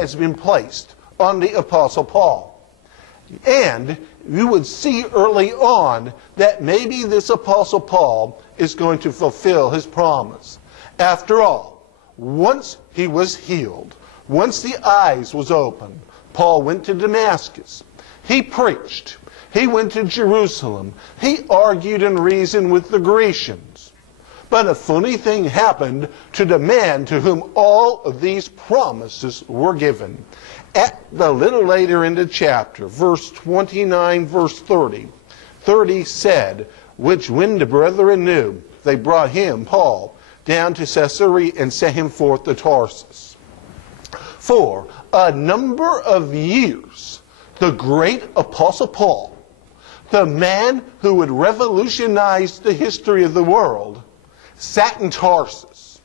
has been placed on the Apostle Paul. And you would see early on that maybe this Apostle Paul is going to fulfill his promise. After all, once he was healed, once the eyes was opened, Paul went to Damascus. He preached. He went to Jerusalem. He argued and reasoned with the Grecians. But a funny thing happened to the man to whom all of these promises were given. At the little later in the chapter, verse 29, verse 30, 30 said, which when the brethren knew, they brought him, Paul, down to Caesarea and sent him forth to Tarsus. For a number of years, the great Apostle Paul, the man who would revolutionize the history of the world, sat in Tarsus.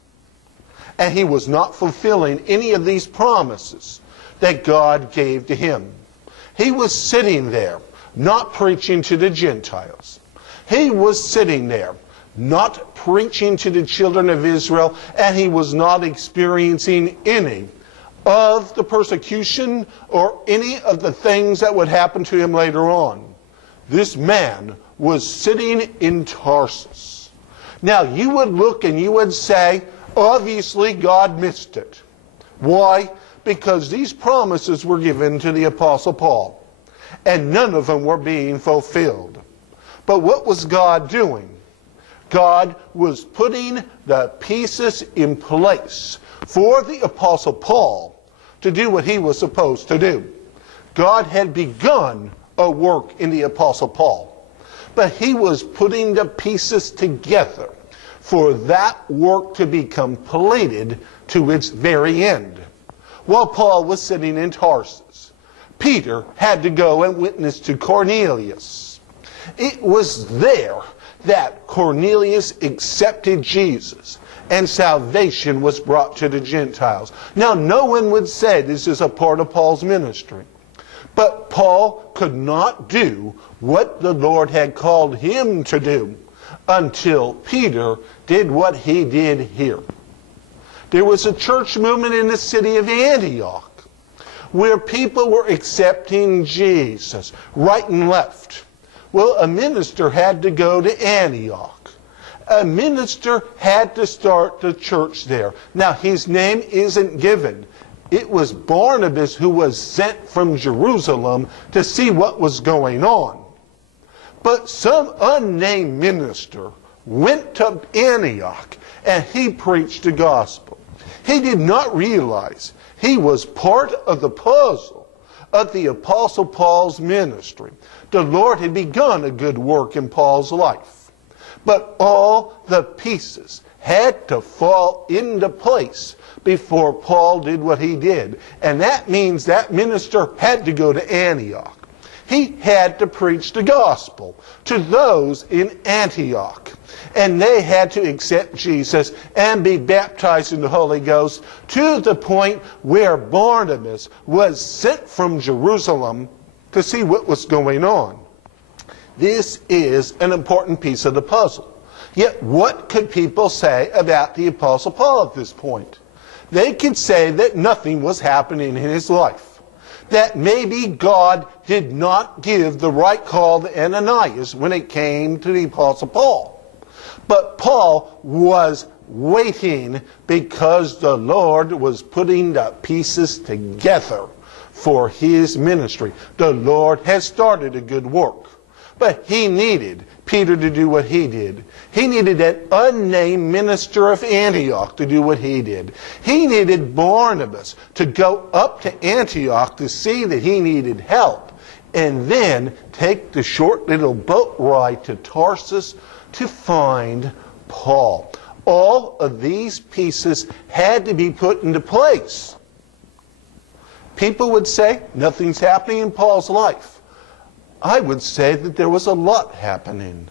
And he was not fulfilling any of these promises that God gave to him. He was sitting there, not preaching to the Gentiles. He was sitting there, not preaching to the children of Israel, and he was not experiencing any of the persecution or any of the things that would happen to him later on. This man was sitting in Tarsus. Now, you would look and you would say, obviously God missed it. Why? Because these promises were given to the Apostle Paul, and none of them were being fulfilled. But what was God doing? God was putting the pieces in place for the Apostle Paul to do what he was supposed to do. God had begun a work in the Apostle Paul, but he was putting the pieces together for that work to be completed to its very end. While Paul was sitting in Tarsus, Peter had to go and witness to Cornelius. It was there that Cornelius accepted Jesus and salvation was brought to the Gentiles. Now, no one would say this is a part of Paul's ministry. But Paul could not do what the Lord had called him to do until Peter did what he did here. There was a church movement in the city of Antioch where people were accepting Jesus right and left. Well, a minister had to go to Antioch. A minister had to start the church there. Now, his name isn't given. It was Barnabas who was sent from Jerusalem to see what was going on. But some unnamed minister went to Antioch and he preached the gospel. He did not realize he was part of the puzzle of the Apostle Paul's ministry. The Lord had begun a good work in Paul's life. But all the pieces had to fall into place before Paul did what he did. And that means that minister had to go to Antioch. He had to preach the gospel to those in Antioch. And they had to accept Jesus and be baptized in the Holy Ghost to the point where Barnabas was sent from Jerusalem to see what was going on. This is an important piece of the puzzle. Yet what could people say about the Apostle Paul at this point? They could say that nothing was happening in his life. That maybe God did not give the right call to Ananias when it came to the Apostle Paul. But Paul was waiting because the Lord was putting the pieces together for his ministry. The Lord has started a good work. But he needed Peter to do what he did. He needed an unnamed minister of Antioch to do what he did. He needed Barnabas to go up to Antioch to see that he needed help. And then take the short little boat ride to Tarsus to find Paul. All of these pieces had to be put into place. People would say nothing's happening in Paul's life. I would say that there was a lot happening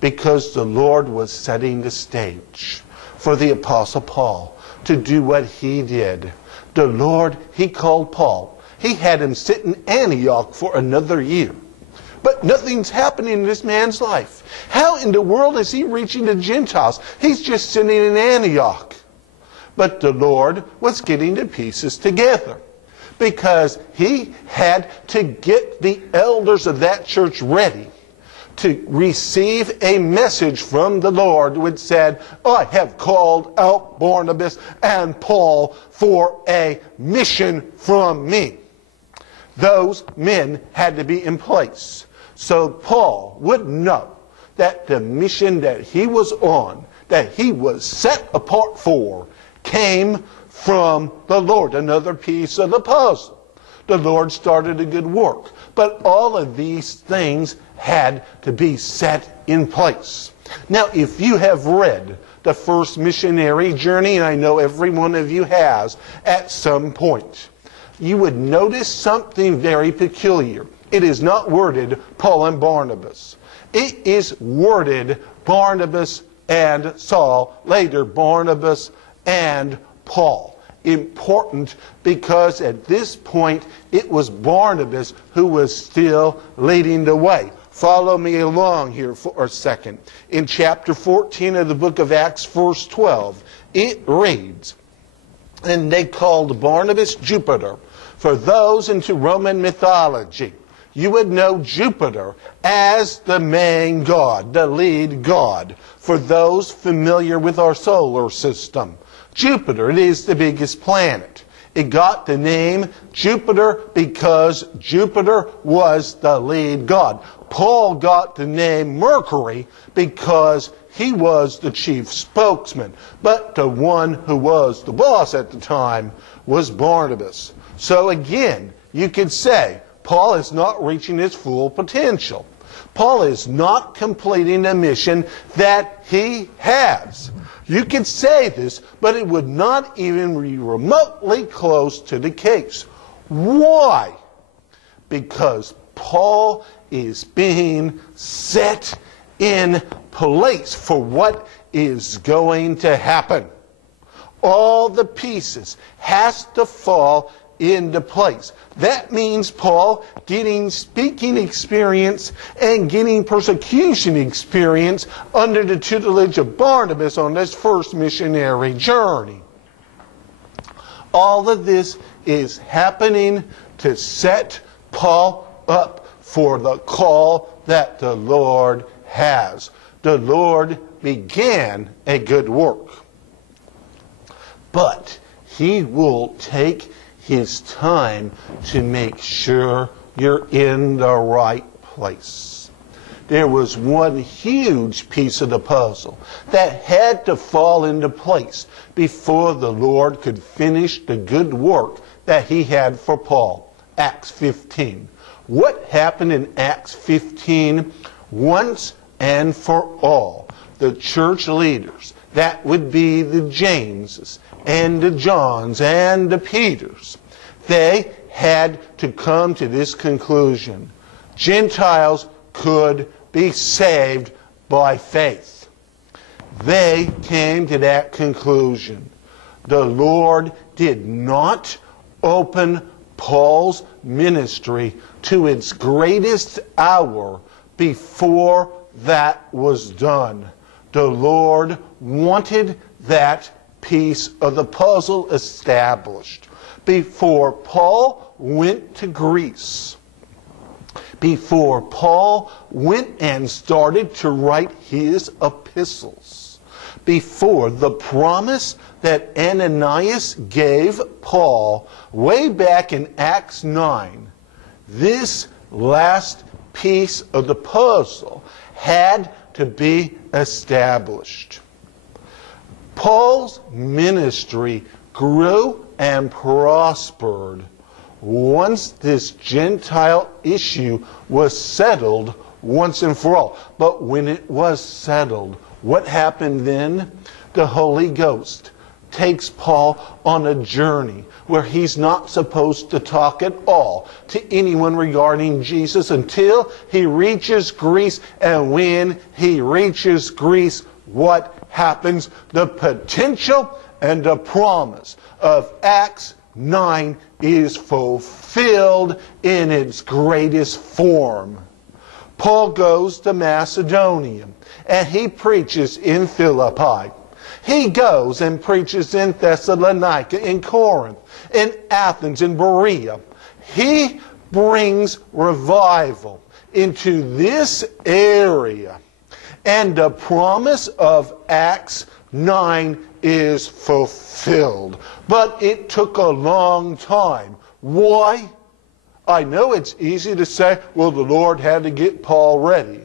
because the Lord was setting the stage for the Apostle Paul to do what he did. The Lord, he called Paul. He had him sit in Antioch for another year. But nothing's happening in this man's life. How in the world is he reaching the Gentiles? He's just sitting in Antioch. But the Lord was getting the pieces together, because he had to get the elders of that church ready to receive a message from the Lord which said, I have called out Barnabas and Paul for a mission from me. Those men had to be in place, so Paul would know that the mission that he was on, that he was set apart for, came from the Lord. Another piece of the puzzle. The Lord started a good work, but all of these things had to be set in place. Now, if you have read the first missionary journey, and I know every one of you has at some point, you would notice something very peculiar. It is not worded Paul and Barnabas. It is worded Barnabas and Saul, later Barnabas and Paul. Important because at this point it was Barnabas who was still leading the way. Follow me along here for a second. In chapter 14 of the book of Acts, verse 12, it reads, and they called Barnabas Jupiter. For those into Roman mythology, you would know Jupiter as the main god, the lead god. For those familiar with our solar system, Jupiter, it is the biggest planet. It got the name Jupiter because Jupiter was the lead god. Paul got the name Mercury because he was the chief spokesman. But the one who was the boss at the time was Barnabas. So again, you could say Paul is not reaching his full potential. Paul is not completing the mission that he has. You could say this, but it would not even be remotely close to the case. Why? Because Paul is being set in place for what is going to happen. All the pieces has to fall into place. That means Paul getting speaking experience and getting persecution experience under the tutelage of Barnabas on this first missionary journey. All of this is happening to set Paul up for the call that the Lord has. The Lord began a good work, but he will take his time to make sure you're in the right place. There was one huge piece of the puzzle that had to fall into place before the Lord could finish the good work that he had for Paul. Acts 15. What happened in Acts 15? Once and for all, the church leaders, that would be the Jameses and the Johns and the Peters, they had to come to this conclusion. Gentiles could be saved by faith. They came to that conclusion. The Lord did not open Paul's ministry to its greatest hour before that was done. The Lord wanted that piece of the puzzle established before Paul went to Greece, before Paul went and started to write his epistles, before the promise that Ananias gave Paul way back in Acts 9, this last piece of the puzzle had to be established. Paul's ministry grew and prospered once this Gentile issue was settled once and for all. But when it was settled, what happened then? The Holy Ghost takes Paul on a journey where he's not supposed to talk at all to anyone regarding Jesus until he reaches Greece. And when he reaches Greece, what happens? The potential and the promise of Acts 9 is fulfilled in its greatest form. Paul goes to Macedonia and he preaches in Philippi. He goes and preaches in Thessalonica, in Corinth, in Athens, in Berea. He brings revival into this area. And the promise of Acts 9 is fulfilled. But it took a long time. Why? I know it's easy to say, well, the Lord had to get Paul ready.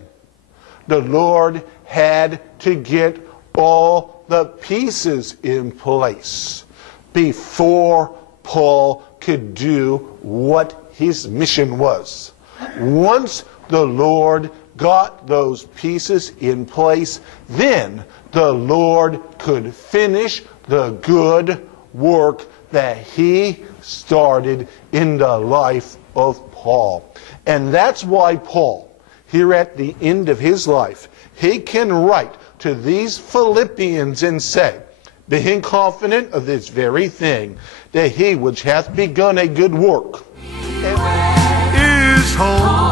The Lord had to get all the pieces in place before Paul could do what his mission was. Once the Lord got those pieces in place, then the Lord could finish the good work that he started in the life of Paul. And that's why Paul, here at the end of his life, he can write to these Philippians and say, being confident of this very thing, that he which hath begun a good work is home.